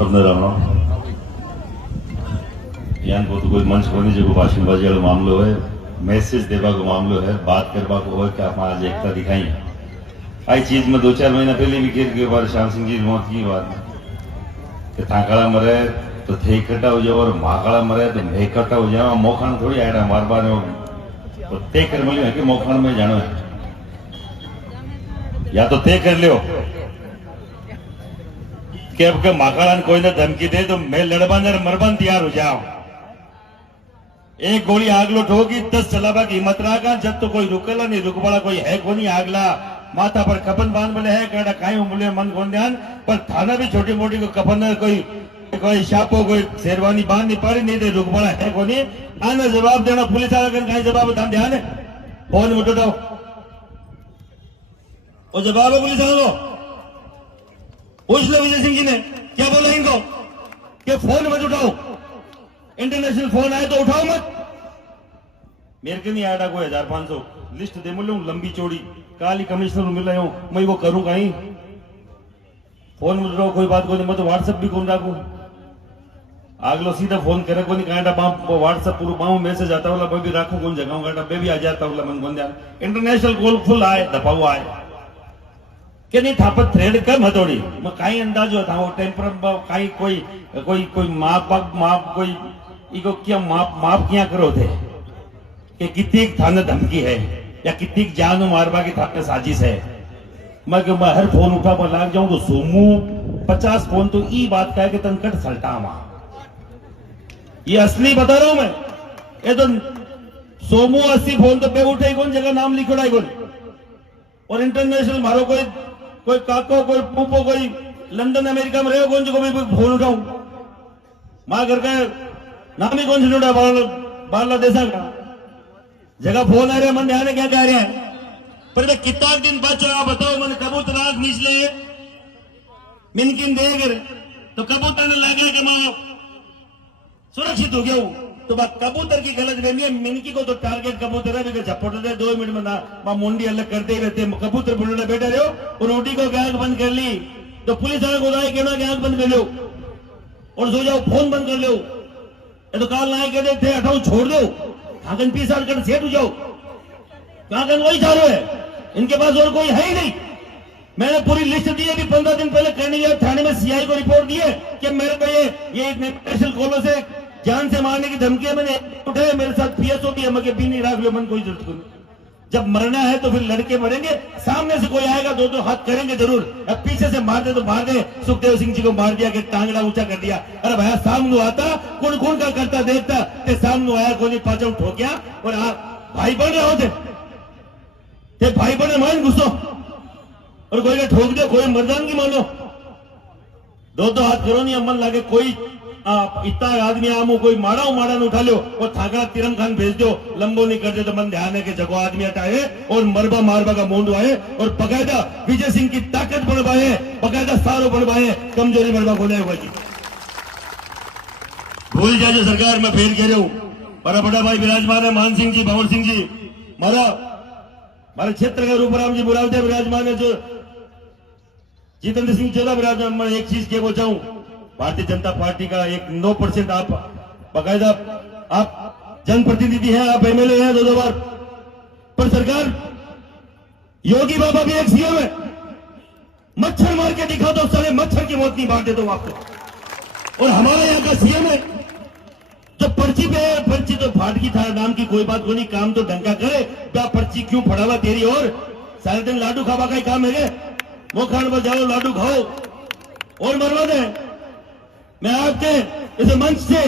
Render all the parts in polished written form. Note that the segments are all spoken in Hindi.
सबने रहना यान को तो कोई मंच बनी जो भाषणबाजी वाला मामलो है, मैसेज देवा को मामलो है, बात करवा को है कि आप आज एकता दिखाई। आई चीज में 2-4 महीना पहले भी कह के बार श्याम सिंह जी मौत की बात कि थाकाड़ा मरे तो थे इकट्ठा हो जाओ और महाकाड़ा मरे तो मैं इकट्ठा हो जाओ। मोखान थोड़ी आया मार बार तो तय कर मिले है कि मोखान में जानो है, या तो तय कर लियो कि अब के महाकाड़ा ने कोई ने धमकी दे तो मैं लड़बान और मरबान तैयार हो जाओ। एक गोली आगलो ठोकी 10 चलाबा की हिम्मत रखा, जब तो कोई रुकेला नहीं, रुकवाला कोई है को नहीं। आगला माथा पर कफन बांध बोले है कड़ा काई बोले मन को ध्यान पर थाना भी छोटी मोटी को कफन कोई शापो कोई शेरवानी बांध नहीं पाड़ी नहीं दे, रुकवाला है को नहीं। आने जवाब देना पुलिस वाला कर कहीं जवाब ध्यान है फोन में उठाओ और जवाब है पुलिस वालों पूछ लो विजय सिंह जी ने क्या बोला इनको कि फोन मत उठाओ, इंटरनेशनल फोन आए तो उठाओ मत। मेरे के नहीं आया कोई 1500 लिस्ट दे मिलूं लंबी चौड़ी काली कमिश्नर मिला हूं मैं वो करूं कहीं फोन मिल रहा कोई बात को नहीं, मैं तो व्हाट्सएप भी कौन रखू आगलो सीधा फोन करे को नहीं कांटा व्हाट्सएप पूरा पाऊं मैसेज आता वाला मैं भी रखू कौन जगह कांटा मैं भी आ जाता वाला मन कौन ध्यान। इंटरनेशनल कॉल फुल आए दफाऊ आए कि नहीं थापत थ्रेड कम हथोड़ी मैं कहीं अंदाजो था वो टेम्पर कहीं कोई माप कोई इको क्या माप क्या करो थे कि कितनी थाने धमकी है या कितनी जान मारवा की थाने साजिश है। मैं हर फोन उठा पर लाग जाऊं तो सोमू 50 फोन तो ई बात का है कि तनकट सल्टा वहां ये असली बता रहा हूं मैं। ये तो सोमू 80 फोन तो पे उठे कौन जगह नाम लिखोड़ा कौन और इंटरनेशनल मारो कोई काको कोई पूपो कोई लंदन अमेरिका में रहे कौन जो कोई फोन उठाऊं मां घर का नाम ही कौन से बारला देशा का जगह फोन आ रहे मन ध्यान क्या कह रहे हैं पर कितना दिन बाद आप बताओ मैंने कबूतर आग निचले मिनकिन देकर तो कबूतर ने लगा कि मैं सुरक्षित हो गया हूं तो बात कबूतर की गलत फहमी है। मिनकी को तो टारगेट कबूतर है झपट दे 2 मिनट में ना मुंडी अलग करते ही रहते कबूतर बुलने बैठे रहे हो और रोटी को गैस बंद कर ली तो पुलिस वाले को लाए कहना गैस बंद कर लो और सो जाओ फोन बंद कर लो तो काल लाए कहते थे हटाओ छोड़ दो आगन पीस कर सेठ हो जाओ आगन वही चालू है इनके पास और कोई है ही नहीं। मैंने पूरी लिस्ट दी है कि 15 दिन पहले करने थाने में सीआई को रिपोर्ट दी है कि मेरे को ये नेशनल कॉलों से जान से मारने की धमकी मैंने उठाए मेरे साथ पीएसओ भी है भी नहीं रख लो मन कोई जरूरत नहीं। जब मरना है तो फिर लड़के मरेंगे, सामने से कोई आएगा 2-2 हाथ करेंगे जरूर, अब पीछे से मार दे तो मार दे। सुखदेव सिंह जी को मार दिया कि टांगड़ा ऊंचा कर दिया, अरे भैया सामने आता कौन कौन का करता देखता ते सामने आया कोई पाचम ठोकिया और भाई बन रहे होते ते भाई बने मान घुसो और कोई ने ठोक दे कोई मर्दान की मानो 2-2 हाथ करो नहीं अमन लागे कोई इतना आदमी आमो कोई माड़ा न उठा लो और थाकड़ा तिरम खान भेज दो लंबो नहीं कर दे तो मन ध्यान है कि जगह आदमी हटाए और मरबा मारबा का मोंडो आए और बकायदा विजय सिंह की ताकत बढ़वाए बकायदा सारो बढ़वाए कमजोरी मरबा खोले हुआ जी भूल जाए सरकार में फेर कह रहा हूं। मारा बड़ा भाई विराजमान है मान सिंह जी भंवर सिंह जी हमारे क्षेत्र का रूपराम जी बुरावते विराजमान है जो जितेंद्र सिंह चौधरी विराजमान। मैं एक चीज के बोलता हूं भारतीय जनता पार्टी का एक 9% आप बाकायदा आप जनप्रतिनिधि हैं, आप एमएलए हैं 2 बार, पर सरकार योगी बाबा भी एक सीएम है, मच्छर मार के दिखा दो सारे मच्छर की मौत नहीं बांट दे दो आपको। और हमारे यहाँ का सीएम है जो पर्ची पे है, पर्ची तो फाट की था नाम की कोई बात को नहीं, काम तो ढंग का करे, क्या पर्ची क्यों फड़ावा तेरी और सारे दिन लाडू खावा का ही काम है, वो खान पर जाओ लाडू खाओ और मरवा दे। मैं आपके इस मंच से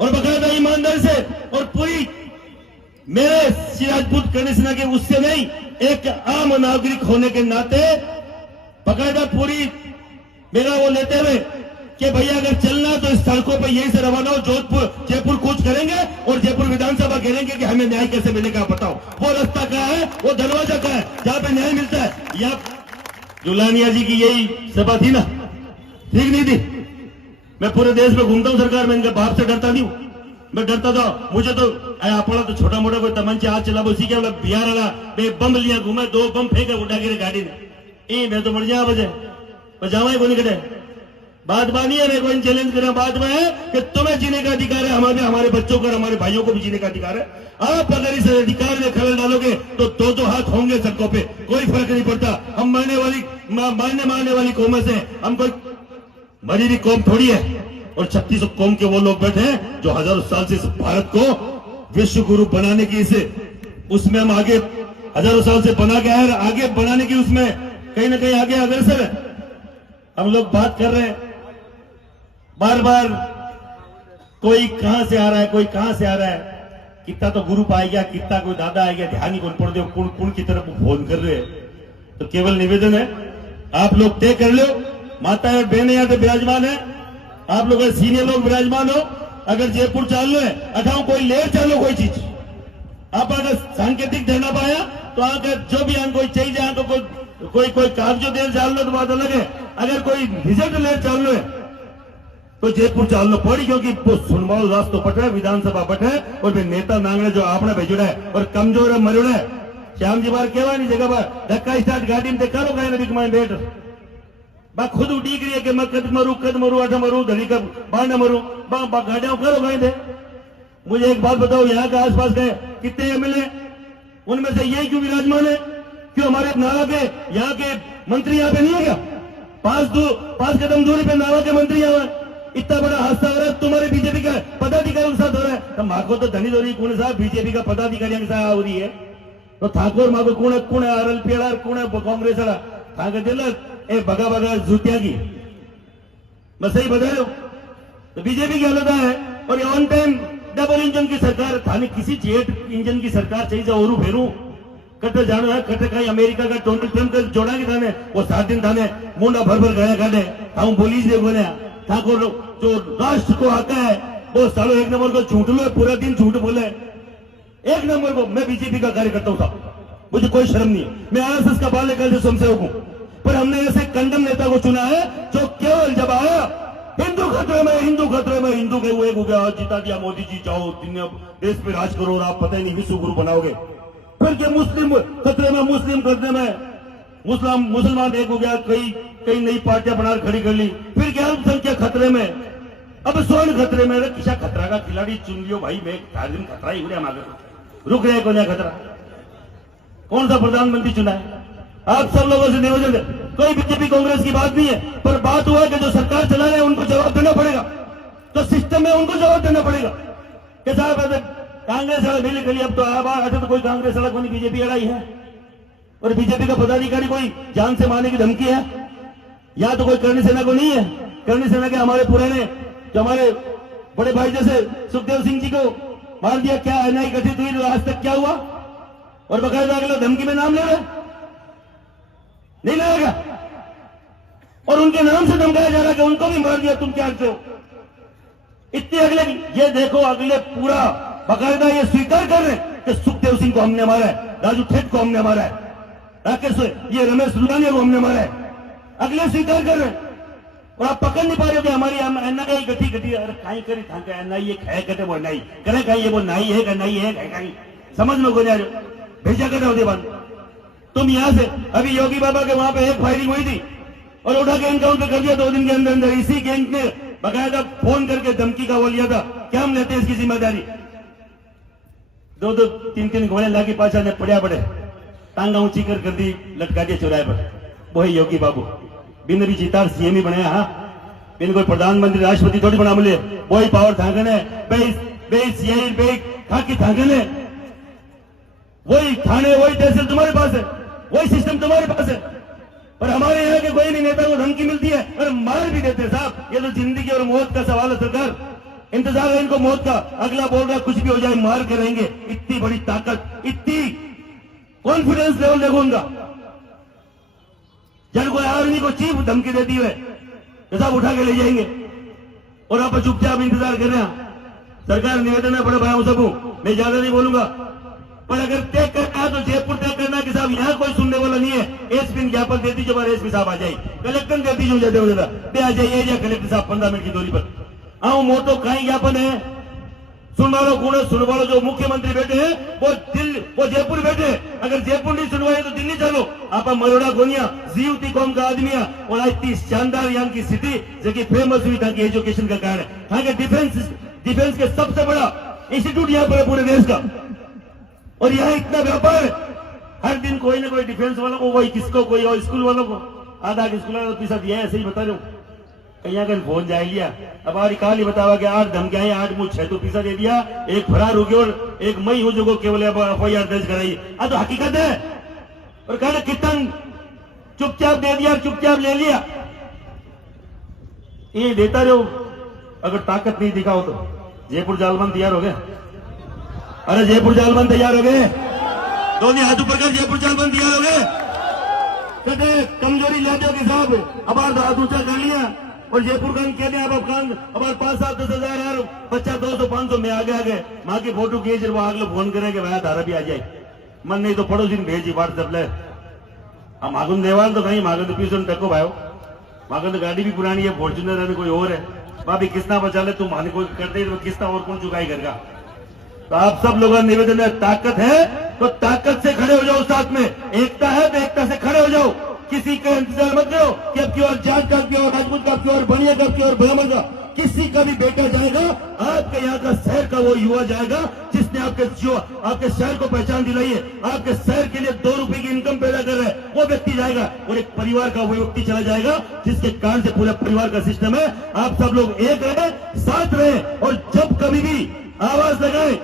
और बकायदा ईमानदार से और पूरी मेरे राजपूत कनिष्ठा के उससे नहीं एक आम नागरिक होने के नाते बकायदा पूरी मेरा वो लेते हुए कि भैया अगर चलना तो इस सड़कों पर यहीं से रवाना हो, जोधपुर जयपुर कूच करेंगे और जयपुर विधानसभा घेरेंगे कि हमें न्याय कैसे मिलेगा बताओ। वो रास्ता कहाँ है, वो दरवाजा कहाँ है जहां पे न्याय मिलता है। या जुलानिया जी की यही सभा थी ना, ठीक नहीं थी? मैं पूरे देश में घूमता हूं सरकार में, इनके बाप से डरता नहीं हूं, मैं डरता था मुझे तो अपना तो छोटा मोटा कोई तमंचे हाथ चला उसी के बिहार वाला बे बम लिया घूमे 2 बम फेंके उठा के गाड़ी ने मैं तो मर जाए बजे जावा ही बोली कटे बात मानी है, कोई चैलेंज करना बात में है कि तुम्हें जीने का अधिकार है, हमारे बच्चों को और हमारे भाइयों को भी जीने का अधिकार है। आप अगर इस अधिकार में खलल डालोगे तो दो हाथ होंगे सड़कों पे, कोई फर्क नहीं पड़ता। हम मारने वाली कौमें से हम कोई मरी हुई कौम थोड़ी है। और 3600 कौम के वो लोग बैठे हैं जो हजारों साल से इस भारत को विश्व गुरु बनाने की उसमें हम आगे हजारों साल से बना के आए, आगे बढ़ाने की उसमें कहीं ना कहीं आगे अग्रसर है। हम लोग बात कर रहे हैं बार बार, कोई कहां से आ रहा है, कोई कहां से आ रहा है, कितना तो गुरु पाए गया, कितना कोई दादा आ गया, ध्यान ही कौन पड़ दो, कौन की तरफ फोन कर रहे हैं। तो केवल निवेदन है, आप लोग तय कर लो, माता और बहनें यहाँ पे विराजमान है, आप लोग सीनियर लोग विराजमान हो। अगर जयपुर चालू है, अठाओ कोई लेर चालो, कोई चीज आप अगर सांकेतिक देना पाया तो आकर जो भी कोई चाहिए जाए तो कोई कागजो देर चाल लो तो बात अलग है। अगर कोई रिजल्ट लेर चाल लो है तो जयपुर चाल लो पड़ी, क्योंकि वो सुनवाओ रास्तो पट है, विधानसभा पट है, और फिर नेता नांगड़े जो आपने भेजोड़ा है और कमजोर है मरोड़ा है। श्याम जी बार कहवा जगह पर धक्का स्टार्ट गाड़ी में देखा लो कहीं ना बैठ बा खुद उठीक रही है कि मैं कद मरू अठ मरू धड़ी का बाढ़ मरू गाड़ियां करो कहीं दे। मुझे एक बात बताओ, यहाँ के आसपास गए कितने एमएलए, उनमें से ये क्यों विराजमान है? क्यों हमारे नाला के यहाँ के मंत्री यहाँ पे नहीं है क्या? 5 कदम दूरी पे नाला के मंत्री यहाँ है। इतना बड़ा हादसा हो रहा है, तुम्हारे बीजेपी का पदाधिकारियों के साथ हो रहा है। तो माको तो धनी धोरी कौन साहब बीजेपी का पदाधिकारियों के साथ हो रही है, तो ठाकुर माको कौन है आरएल पेड़ा कौन है कांग्रेस वाला ठाकर दिल ए बगा जूतिया की, मैं सही बता रहा हूं। तो बीजेपी की हालत है, और ये ऑन टाइम डबल इंजन की सरकार थाने किसी जेट इंजन की सरकार चाहिए ओरू फेरू कटे जाना है, कटे कहीं अमेरिका का डोनाल्ड ट्रंप का जोड़ा के थाने वो 7 दिन थाने मुंडा भर गया काटे हम पुलिस ने बोले ठाकुर जो राष्ट्र को आता है वो सालों 1 नंबर को झूठ लो, पूरा दिन झूठ बोले 1 नंबर को। मैं बीजेपी का कार्यकर्ता हूं साहब, मुझे कोई शर्म नहीं है, मैं आरएसएस का बाल्यकाल से स्वयंसेवक हूं, पर हमने ऐसे कंडम नेता को चुना है जो केवल जब आया हिंदू खतरे में हिंदू के हुए हो गया, जिता दिया मोदी जी, जाओ दुनिया देश पे राज करो और आप पता ही नहीं विश्व गुरु बनाओगे। फिर के मुस्लिम खतरे में, मुस्लिम खतरे में, मुसलमान एक हो गया, कई नई पार्टियां बना खड़ी कर ली। फिर क्या अल्पसंख्यक खतरे में, अब स्वर्ण खतरे में। किसा खतरा का खिलाड़ी चुन लियो भाई, मैं दिन खतरा ही उड़े मांगे रुक रहे को खतरा, कौन सा प्रधानमंत्री चुना है? आप सब लोगों से निवेदन है, कोई बीजेपी कांग्रेस की बात नहीं है, पर बात हुआ कि जो सरकार चला रहे हैं उनको जवाब देना पड़ेगा, तो सिस्टम में उनको जवाब देना पड़ेगा कि साहब कांग्रेस वाला मिल गई, अब तो कोई कांग्रेस वाला कोई बीजेपी वाला ही है, और बीजेपी का पदाधिकारी कोई जान से मारने की धमकी है, या तो कोई करणी सेना को नहीं है। करणी सेना के हमारे पुराने जो हमारे बड़े भाई जैसे सुखदेव सिंह जी को मार दिया, क्या एनआई गठित हुई तो आज तक क्या हुआ? और बकायदा अगले धमकी में नाम ले रहे नहीं लगेगा, और उनके नाम से धमकाया जा रहा है कि उनको भी मार दिया, तुम क्या करते हो? इतने अगले ये देखो, अगले पूरा बकायदा ये स्वीकार कर रहे हैं कि सुखदेव सिंह को हमने मारा है, राजू ठेठ को हमने मारा है, राकेश ये रमेश लुलानिया को हमने मारा है, अगले स्वीकार कर रहे हैं। और आप पकड़ नहीं पा रहे हो हमारी अन्ना का गठी अरे कहीं करी था एनआई ये है कटे वो नहीं करे कहीं ये वो नहीं है नहीं है कहीं समझ में को जा रहे भेजा कटे होते बंद। तुम यहां से अभी योगी बाबा के वहां पे एक फायरिंग हुई थी और उठा के एनकाउंटर कर दिया 2 दिन के अंदर अंदर। इसी गैंग ने बकायदा फोन करके धमकी का वो लिया था कि हम लेते हैं इसकी जिम्मेदारी। 2-2 3-3 घोड़े लाके पाछा ने पड़िया पड़े टांगा ऊंची कर दी लटका दिया चौराहे पर। वही योगी बाबू बिन भी जीता सीएम ही बने। हाँ बिन कोई प्रधानमंत्री राष्ट्रपति थोड़ी बना बोले वही पावर थांगने खाकी थांगने वही थाने वही तहसील तुम्हारे पास है वही सिस्टम तुम्हारे पास है। पर हमारे यहाँ के कोई नहीं नेता को धमकी मिलती है और मार भी देते साहब। ये तो जिंदगी और मौत का सवाल है। सरकार इंतजार है इनको मौत का। अगला बोल रहा कुछ भी हो जाए मार के रहेंगे। इतनी बड़ी ताकत इतनी कॉन्फिडेंस लेवल देखो उनका। जब कोई आर्मी को चीफ धमकी देती है तो साहब उठा के ले जाएंगे और आप चुपचाप इंतजार कर रहे हैं। सरकार निवेदन है बड़े भाइयों सबको मैं ज्यादा नहीं बोलूंगा पर अगर तय करना है तो जयपुर तय करना है कि साहब यहाँ कोई सुनने वाला नहीं है। एसपी ज्ञापन देती जो एसपी साहब आ जाए कलेक्टर देती जो जाते हो आ जाइए कलेक्टर साहब 15 मिनट की दूरी पर आओ मोटो कहीं ज्ञापन है सुनवा लो गुण सुनवा लो। जो मुख्यमंत्री बैठे हैं वो जयपुर बैठे हैं। अगर जयपुर नहीं सुनवाए तो दिल्ली चलो। आप मरोड़ा गोनिया जीवती कौम का आदमी है और आज इतनी शानदार यहाँ की सिटी जो कि फेमस हुई था कि एजुकेशन का कारण है। यहाँ के डिफेंस के सबसे बड़ा इंस्टीट्यूट यहाँ पर है पूरे देश का। और यहाँ इतना व्यापार है, हर दिन कोई ना कोई डिफेंस वालों को, कोई किसको, कोई और स्कूल वालों को, आधा स्कूल वालों को पैसा दिया है। ऐसे ही बता रहा हूँ, कहीं अगर फोन जाए लिया। अब हमारी कहानी बतावा कि 8 धमकियां 8 मुझ 6 तो पैसा दे दिया, एक फरार हो गया और एक मई हो जो केवल FIR दर्ज कराई। तो हकीकत है। और कहना कितना चुपचाप दे दिया, चुपचाप ले लिया। ये देता रहो, अगर ताकत नहीं दिखाओ तो। जयपुर जालबंद तैयार हो गए? अरे जयपुर जालबंद तैयार हो गए? दोनों हाथ ऊपर कर, जयपुर जालबंद तैयार हो गए? कहते कमजोरी लेते के साहब अब हाथ ऊंचा कर लिया और जयपुर का कहते हैं अब 5-7 10 हजार बच्चा 200-500 में आगे माँ की फोटो खींच वो आगे फोन करेंगे भाई धारा भी आ जाए। मन नहीं तो पड़ोसी ने भेजी व्हाट्सएप ले। हम मागुन देवान तो कहीं मागुन तो पीछे टको भाई मागुन तो गाड़ी भी पुरानी है, फॉर्चुनर है, कोई और है। भाभी किसना बचा ले, तुम हानि कोई करते तो किसना और कौन चुकाई करेगा। तो आप सब लोगों का निवेदन है, ताकत है तो ताकत से खड़े हो जाओ, साथ में एकता है तो एकता से खड़े हो जाओ। किसी का इंतजार मत करो कि अब की और जाट का, की और राजपूत का, की और बनिया का, की और ब्राह्मण का, किसी का भी बेटा जाएगा। आपके यहाँ का शहर का वो युवा जाएगा जिसने आपके शहर को पहचान दिलाई है, आपके शहर के लिए 2 रुपए की इनकम पैदा कर रहा है, वो व्यक्ति जाएगा। और एक परिवार का वो व्यक्ति चला जाएगा जिसके कारण से पूरा परिवार का सिस्टम है। आप सब लोग एक रहे, साथ रहे और जब कभी भी आवाज लगाए,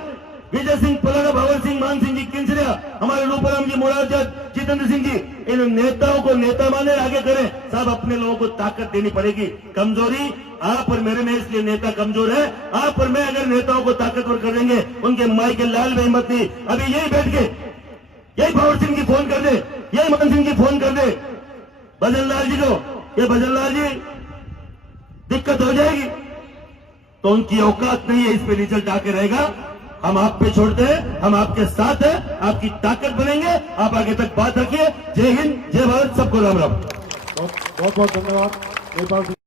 विजय सिंह पलाना, भवन सिंह, मान सिंह जी किंचरिया, हमारे रूपराम जी, मोरारजी, जितेंद्र सिंह जी, इन नेताओं को नेता माने आगे करें। सब अपने लोगों को ताकत देनी पड़ेगी। कमजोरी आप और मेरे में इसलिए नेता कमजोर है। आप और मैं अगर नेताओं को ताकतवर कर देंगे, उनके माई के लाल में हिम्मत नहीं। अभी यही बैठ के यही भवन सिंह जी फोन कर दे, यही मान सिंह जी फोन कर दे भजनलाल जी को, ये भजनलाल जी दिक्कत हो जाएगी, तो उनकी औकात नहीं है इस पे रिजल्ट आके रहेगा। हम आप पे छोड़ते हैं, हम आपके साथ हैं, आपकी ताकत बनेंगे। आप आगे तक बात रखिए। जय हिंद, जय भारत, सबको राम राम। बहुत बहुत धन्यवाद।